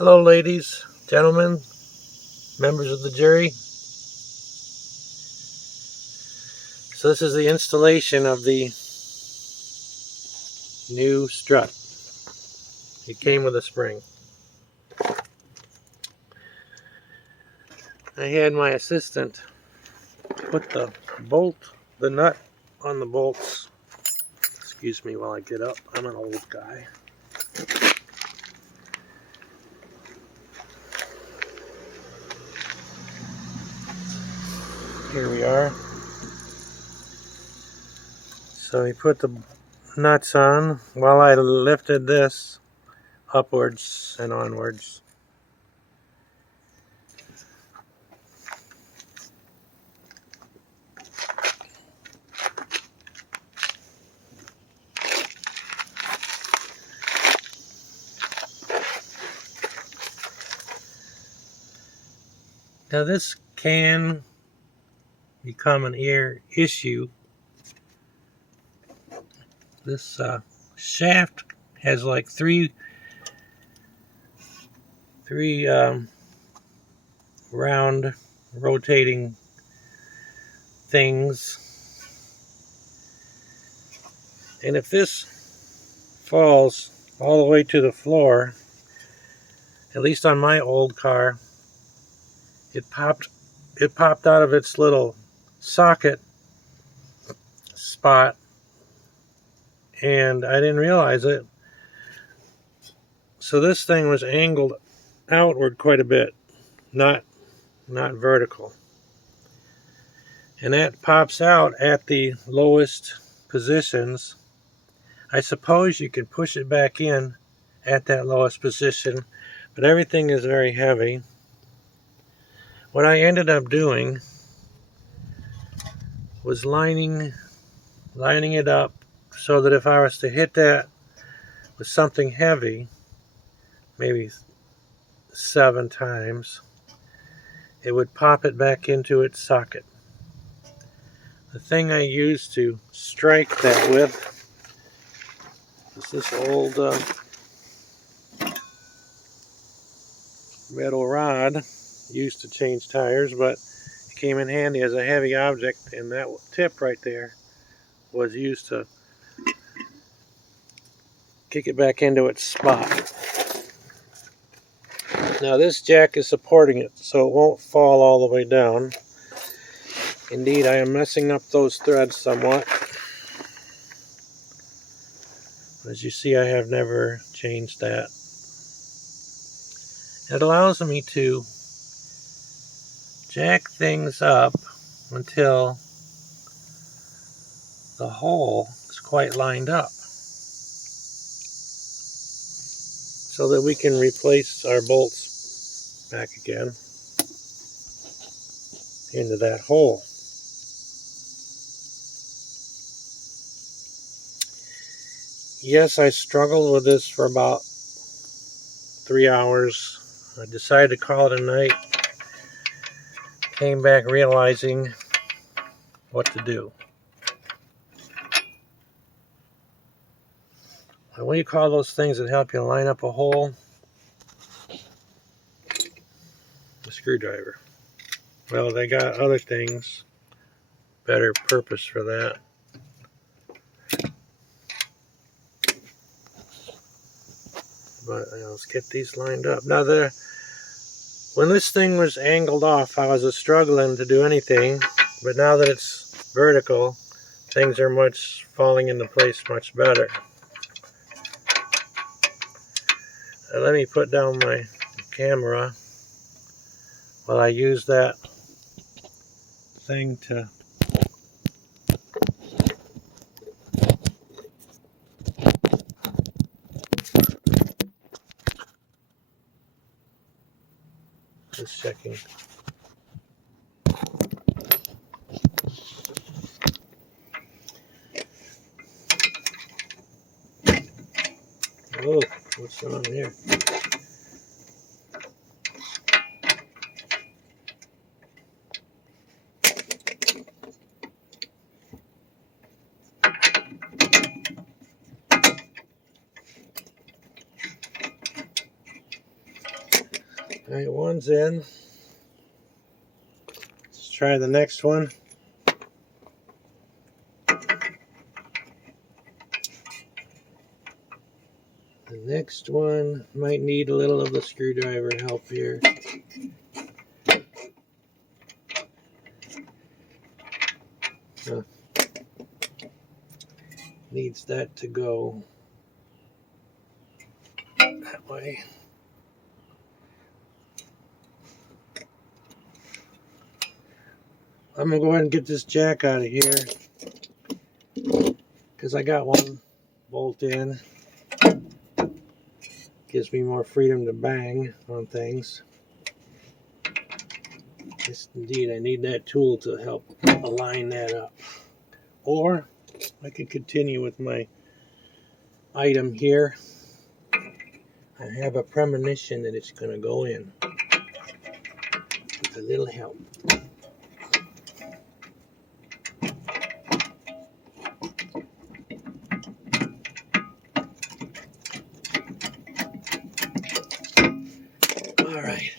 Hello, ladies, gentlemen, members of the jury. So this is the installation of the new strut. It came with a spring. I had my assistant put the nut on the bolts. Excuse me while I get up. I'm an old guy. Here we are. So he put the nuts on while I lifted this upwards and onwards. Now this can become an issue. This shaft has like three round rotating things, and if this falls all the way to the floor, at least on my old car, it popped out of its little socket spot, and I didn't realize it. So this thing was angled outward quite a bit, not vertical, and that pops out at the lowest positions. I suppose you can push it back in at that lowest position, but everything is very heavy. What I ended up doing was lining it up so that if I was to hit that with something heavy, maybe 7 times, it would pop it back into its socket. The thing I used to strike that with is this old metal rod used to change tires, but it came in handy as a heavy object, and that tip right there was used to kick it back into its spot. Now this jack is supporting it, so it won't fall all the way down. Indeed, I am messing up those threads somewhat. As you see, I have never changed that. It allows me to jack things up until the hole is quite lined up, so that we can replace our bolts back again into that hole. Yes, I struggled with this for about 3 hours. I decided to call it a night. Came back realizing what to do. And what do you call those things that help you line up a hole? A screwdriver. Well, they got other things, better purpose for that. But let's get these lined up. Now, when this thing was angled off, I was struggling to do anything, but now that it's vertical, things are falling into place much better. Let me put down my camera while I use that thing to just checking. Oh, what's on here? Alright, one's in. Let's try the next one. The next one might need a little of the screwdriver help here. Needs that to go that way. I'm going to go ahead and get this jack out of here because I got one bolt in. Gives me more freedom to bang on things. Yes, indeed, I need that tool to help align that up. Or I could continue with my item here. I have a premonition that it's going to go in with a little help. All right.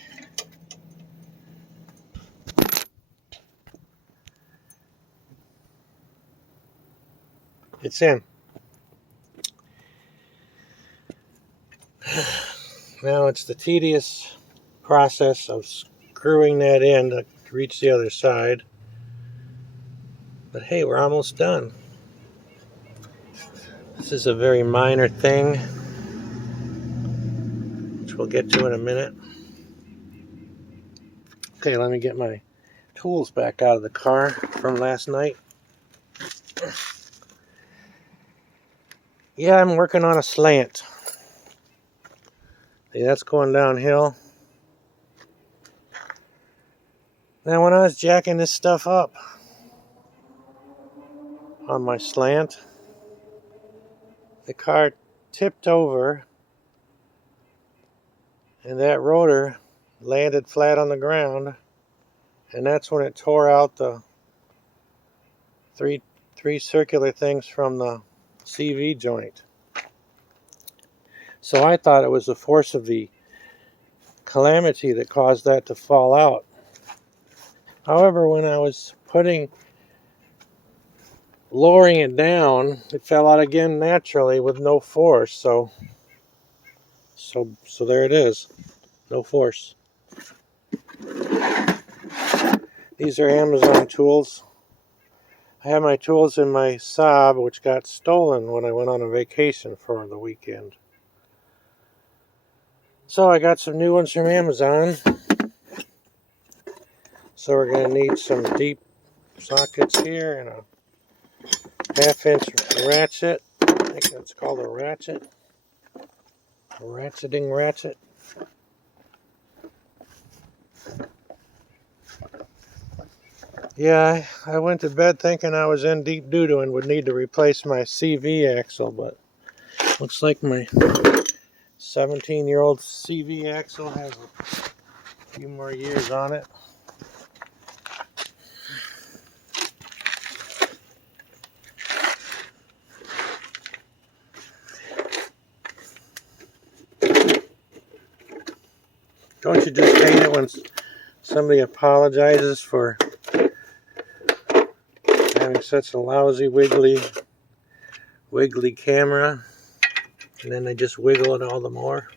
It's in. Now it's the tedious process of screwing that in to reach the other side. But hey, we're almost done. This is a very minor thing, which we'll get to in a minute. Okay, let me get my tools back out of the car from last night. Yeah, I'm working on a slant. See, that's going downhill. Now, when I was jacking this stuff up on my slant, the car tipped over and that rotor landed flat on the ground, and that's when it tore out the three circular things from the CV joint. So I thought it was the force of the calamity that caused that to fall out. However, when I was lowering it down, it fell out again naturally with no force. So there it is, no force. These are Amazon tools. I have my tools in my Saab, which got stolen when I went on a vacation for the weekend. So I got some new ones from Amazon. So we're going to need some deep sockets here and a 1/2-inch ratchet. I think that's called a ratchet. A ratcheting ratchet. Yeah, I went to bed thinking I was in deep doo-doo and would need to replace my CV axle, but looks like my 17-year-old CV axle has a few more years on it. Don't you just hate it when somebody apologizes for having such a lousy wiggly camera, and then they just wiggle it all the more?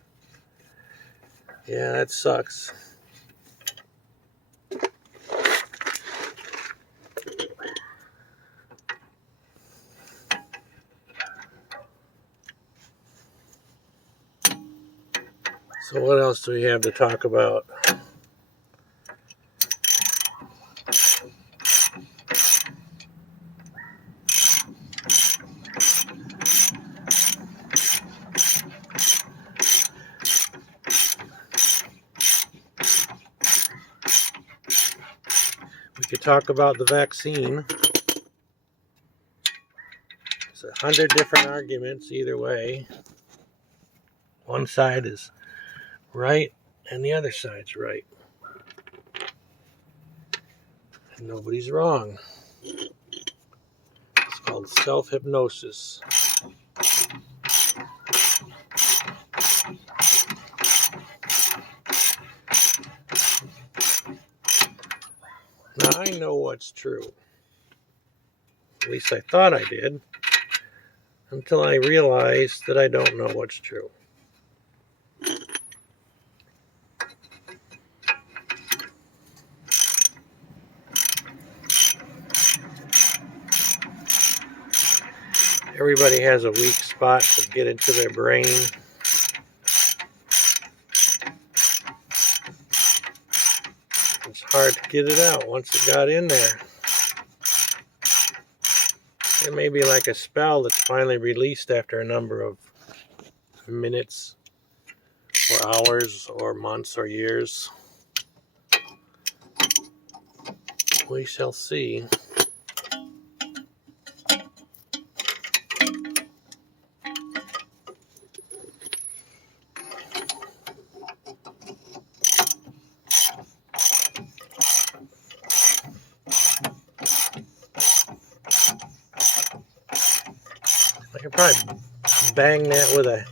Yeah, that sucks. So what else do we have to talk about? We could talk about the vaccine. There's 100 different arguments either way. One side is right and the other side's right. And nobody's wrong. It's called self-hypnosis. Now I know what's true. At least I thought I did, until I realized that I don't know what's true. Everybody has a weak spot to get into their brain. It's hard to get it out once it got in there. It may be like a spell that's finally released after a number of minutes or hours or months or years. We shall see. I could probably bang that with a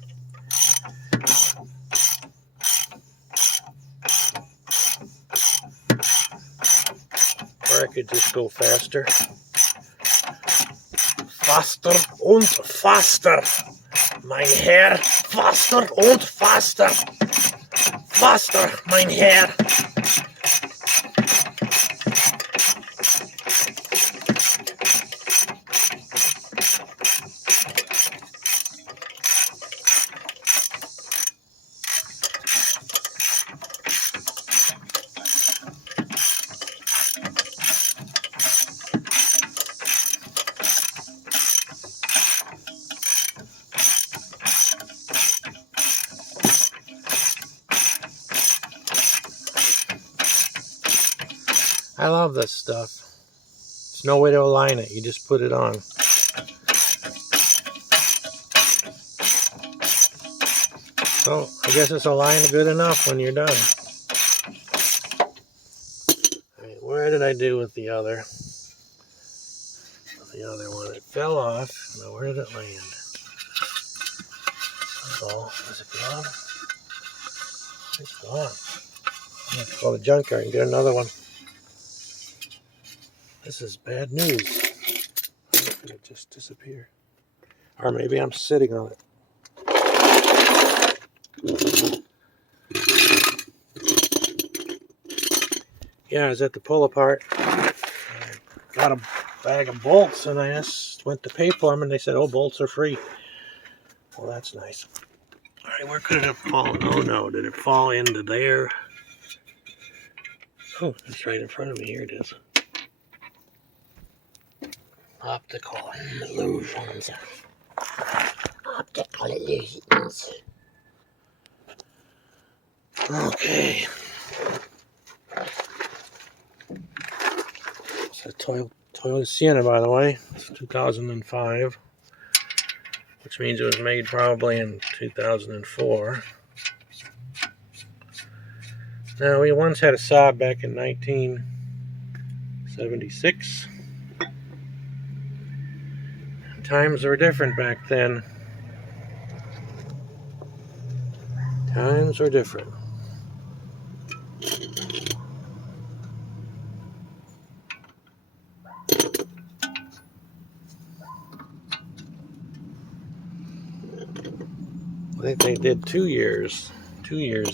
or I could just go faster. Faster und faster, mein Herr. Faster und faster. Faster, mein Herr. I love this stuff. There's no way to align it. You just put it on. So I guess it's aligned good enough when you're done. Right, where did I do with the other? The other one, it fell off. Now where did it land? Oh, is it gone? It's gone. I have to go to the junkyard and get another one. This is bad news. How could it just disappear? Or maybe I'm sitting on it. Yeah, I was at the pull apart. I got a bag of bolts and I went to pay for them and they said, oh, bolts are free. Well, that's nice. All right, where could it have fallen? Oh no, did it fall into there? Oh, it's right in front of me. Here it is. Optical illusions. Optical illusions. Okay. It's a Toyota Sienna, by the way. It's 2005, which means it was made probably in 2004. Now, we once had a Saab back in 1976. Times were different back then. Times were different. I think they did 2 years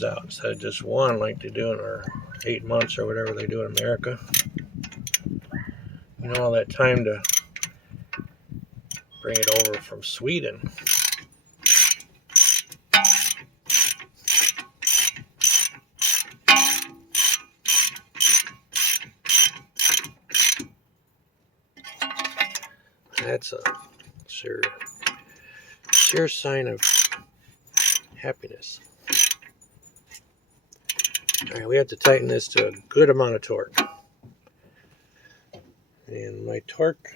out instead of just one like they do in our 8 months or whatever they do in America. You know, all that time to bring it over from Sweden. That's a sure sign of happiness. All right, we have to tighten this to a good amount of torque. And my torque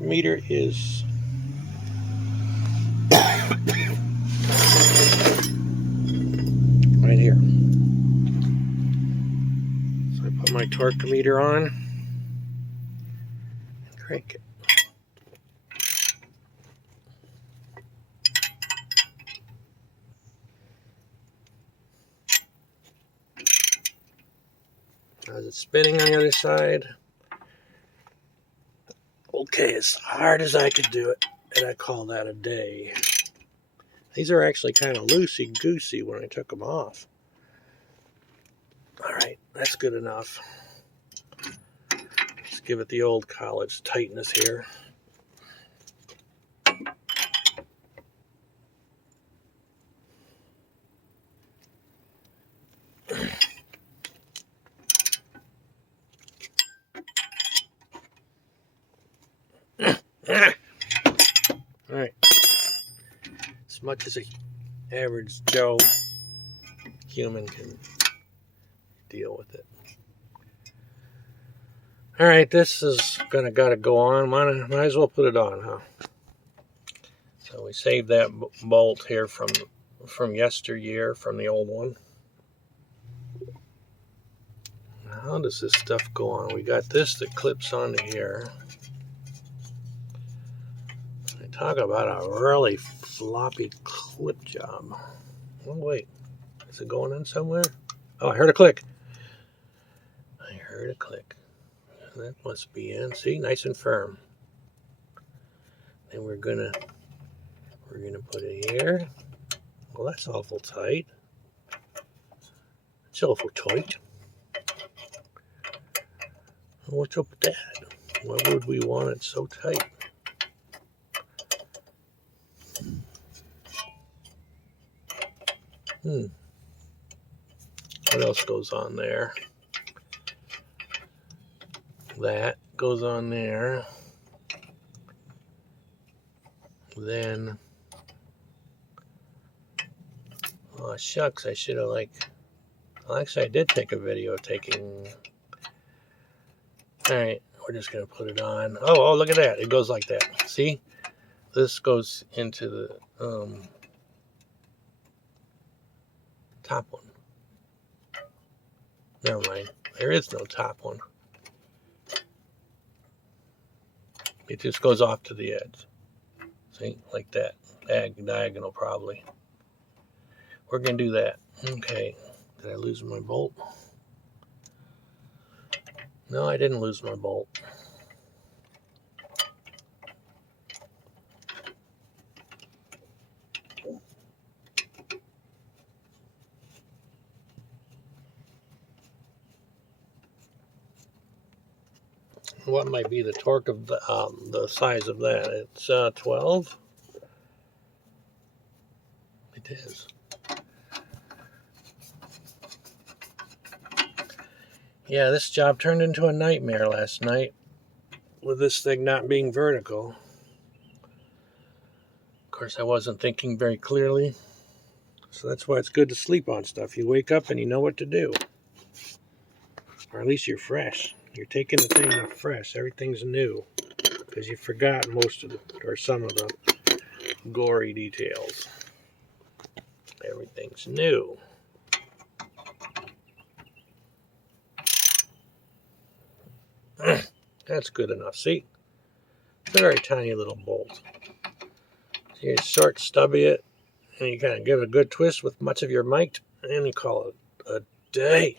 meter is right here. So I put my torque meter on and crank it. How's it spinning on the other side? Okay, as hard as I could do it, and I call that a day. These are actually kind of loosey-goosey when I took them off. All right, that's good enough. Let's give it the old college tightness here. All right, as much as an average Joe human can deal with it. All right, this is gotta go on. Might as well put it on, huh? So we saved that bolt here from yesteryear, from the old one. How does this stuff go on? We got this that clips onto here. I talk about a really floppy clip job. Oh wait, is it going in somewhere? Oh, I heard a click. I heard a click. That must be in. See, nice and firm. And we're gonna put it here. Well, that's awful tight. It's awful tight. What's up with that? Why would we want it so tight? What else goes on there? That goes on there. Then, oh shucks, I should have well, actually I did take a video taking. All right, we're just gonna put it on. Oh, look at that! It goes like that. See, this goes into the top one. Never mind. There is no top one. It just goes off to the edge. See, like that. Diagonal, probably. We're going to do that. Okay. Did I lose my bolt? No, I didn't lose my bolt. What might be the torque of the size of that? It's 12. It is. Yeah, this job turned into a nightmare last night with this thing not being vertical. Of course, I wasn't thinking very clearly. So that's why it's good to sleep on stuff. You wake up and you know what to do. Or at least you're fresh. You're taking the thing off fresh. Everything's new. Because you forgot most of or some of the gory details. Everything's new. That's good enough. See? It's a very tiny little bolt. So you short stubby it, and you kind of give it a good twist with much of your mic, and you call it a day.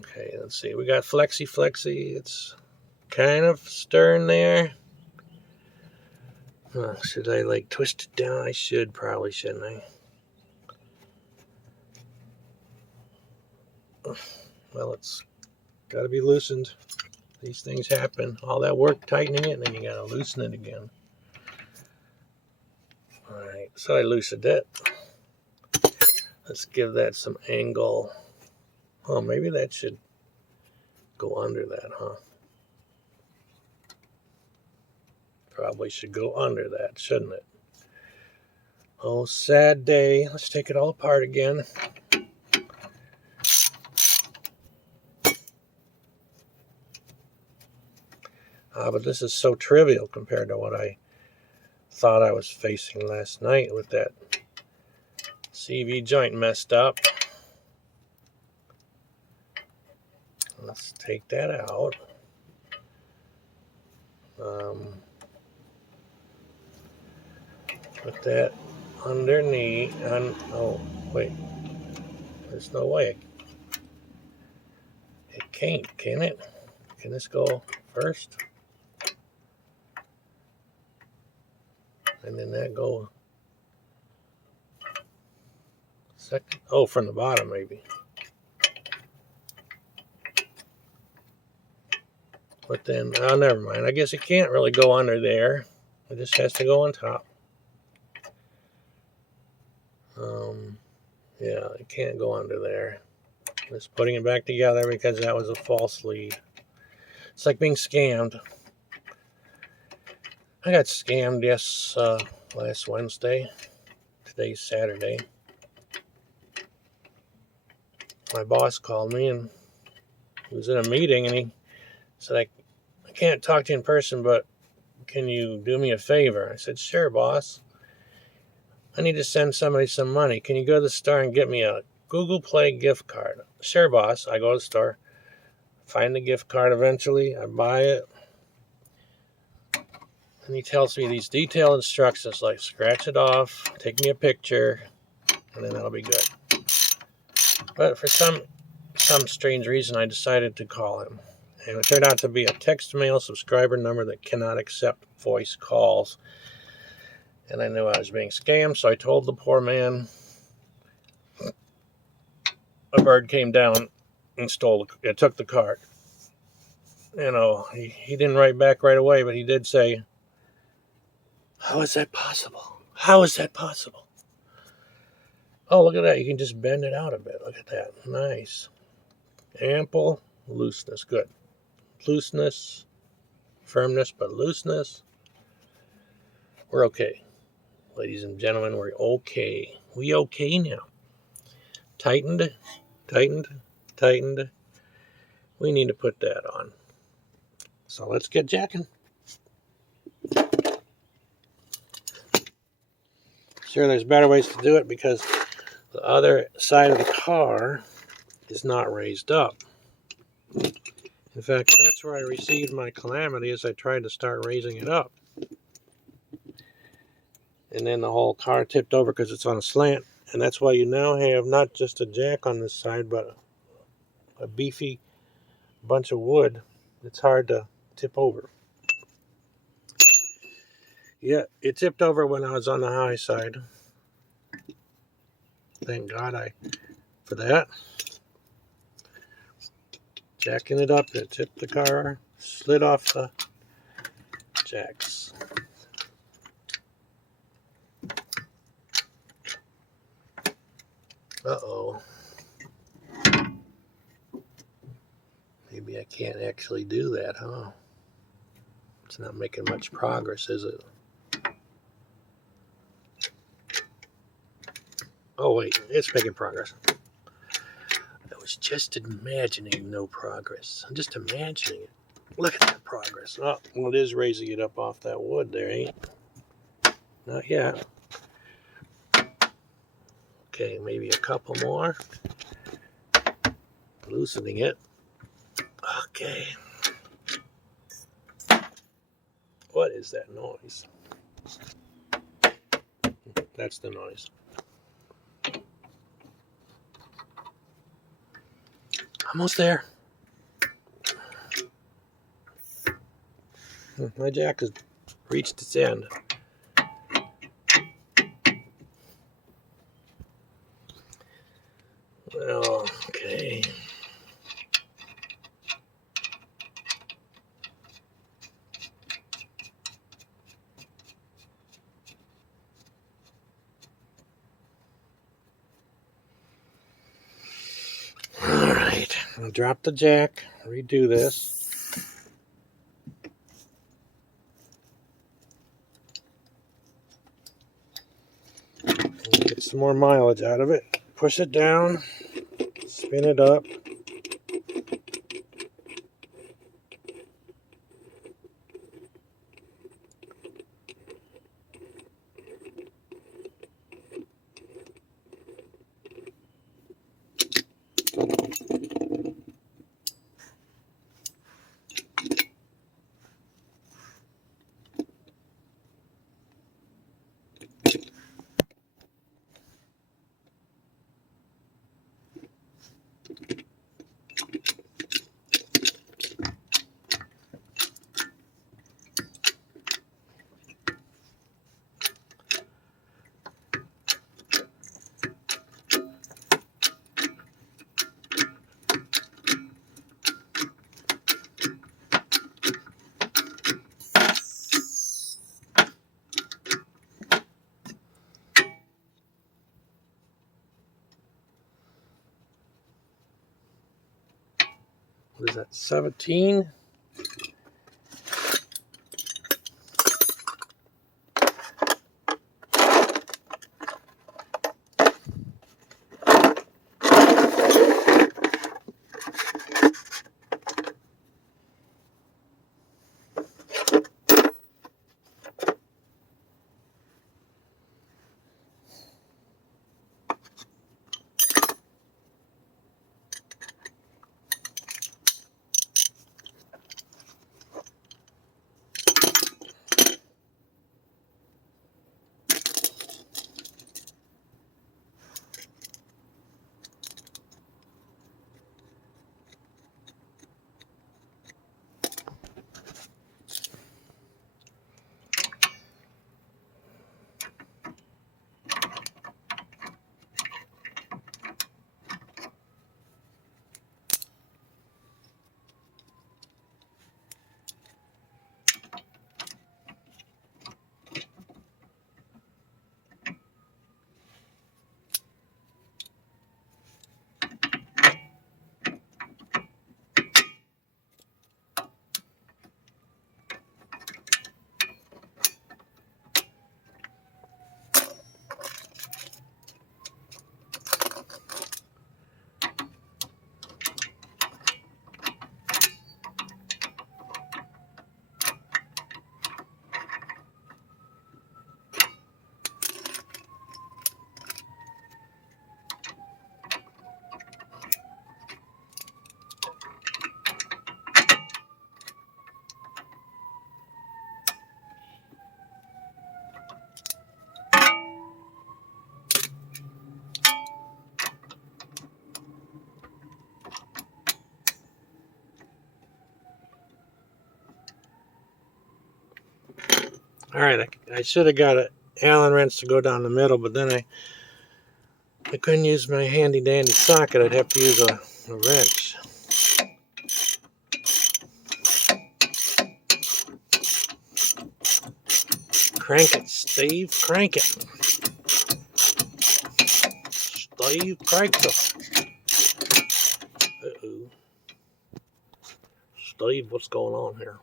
Okay, let's see. We got flexy. It's kind of stirring there. Should I twist it down? I should, probably, shouldn't I? Well, it's got to be loosened. These things happen. All that work tightening it, and then you got to loosen it again. All right, so I loosened it. Let's give that some angle. Oh, maybe that should go under that, huh? Probably should go under that, shouldn't it? Oh, sad day. Let's take it all apart again. But this is so trivial compared to what I thought I was facing last night with that CV joint messed up. Let's take that out. Put that underneath. Oh, wait. There's no way. It can't, can it? Can this go first? And then that go second? Oh, from the bottom, maybe. But then, oh, never mind. I guess it can't really go under there. It just has to go on top. Yeah, it can't go under there. Just putting it back together because that was a false lead. It's like being scammed. I got scammed last Wednesday. Today's Saturday. My boss called me and he was in a meeting and he said, I can't talk to you in person, but can you do me a favor? I said, sure, boss. I need to send somebody some money. Can you go to the store and get me a Google Play gift card? Sure, boss. I go to the store, find the gift card eventually, I buy it. And he tells me these detailed instructions like scratch it off, take me a picture, and then that'll be good. But for some strange reason, I decided to call him. And it turned out to be a text mail subscriber number that cannot accept voice calls. And I knew I was being scammed, so I told the poor man. A bird came down and took the card. You know, he didn't write back right away, but he did say, how is that possible? How is that possible? Oh, look at that. You can just bend it out a bit. Look at that. Nice. Ample looseness. Good. Looseness, firmness, but looseness. We're okay. Ladies and gentlemen, we're okay. We okay now. Tightened, tightened, tightened. We need to put that on. So let's get jacking. Sure, there's better ways to do it because the other side of the car is not raised up. In fact, that's where I received my calamity as I tried to start raising it up. And then the whole car tipped over because it's on a slant. And that's why you now have not just a jack on this side, but a beefy bunch of wood. It's hard to tip over. Yeah, it tipped over when I was on the high side. Thank God for that. Jacking it up, it tipped the car, slid off the jacks. Uh-oh. Maybe I can't actually do that, huh? It's not making much progress, is it? Oh, wait, it's making progress. I was just imagining no progress. I'm just imagining it. Look at that progress. Oh, well, it is raising it up off that wood there, ain't it? Not yet. Okay, maybe a couple more. Loosening it. Okay. What is that noise? That's the noise. Almost there. My jack has reached its end. Well, okay. All right. I'll drop the jack, redo this. Get some more mileage out of it. Push it down, spin it up. what is that, 17? All right, I should have got an Allen wrench to go down the middle, but then I couldn't use my handy dandy socket. I'd have to use a wrench. Crank it, Steve. Crank it. Steve, crank it. Uh-oh. Steve, what's going on here?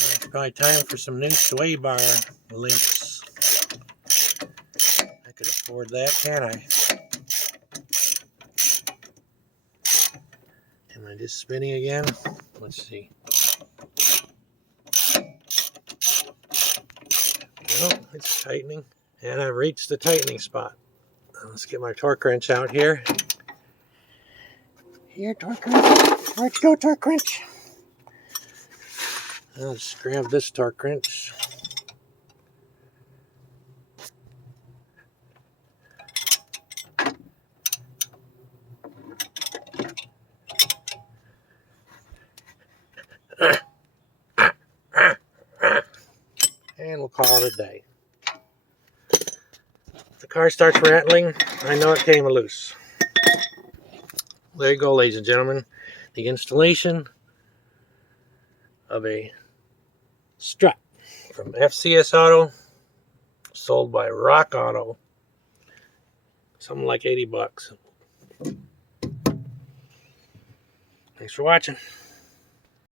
It's probably time for some new sway bar links. I could afford that, can't I? Am I just spinning again? Let's see. Well, it's tightening. And I've reached the tightening spot. Let's get my torque wrench out here. Here, torque wrench. Where'd you go, torque wrench? I'll just grab this torque wrench. And we'll call it a day. If the car starts rattling, I know it came loose. There you go, ladies and gentlemen. The installation of a strut from FCS Auto, sold by Rock Auto. Something like $80. Thanks for watching.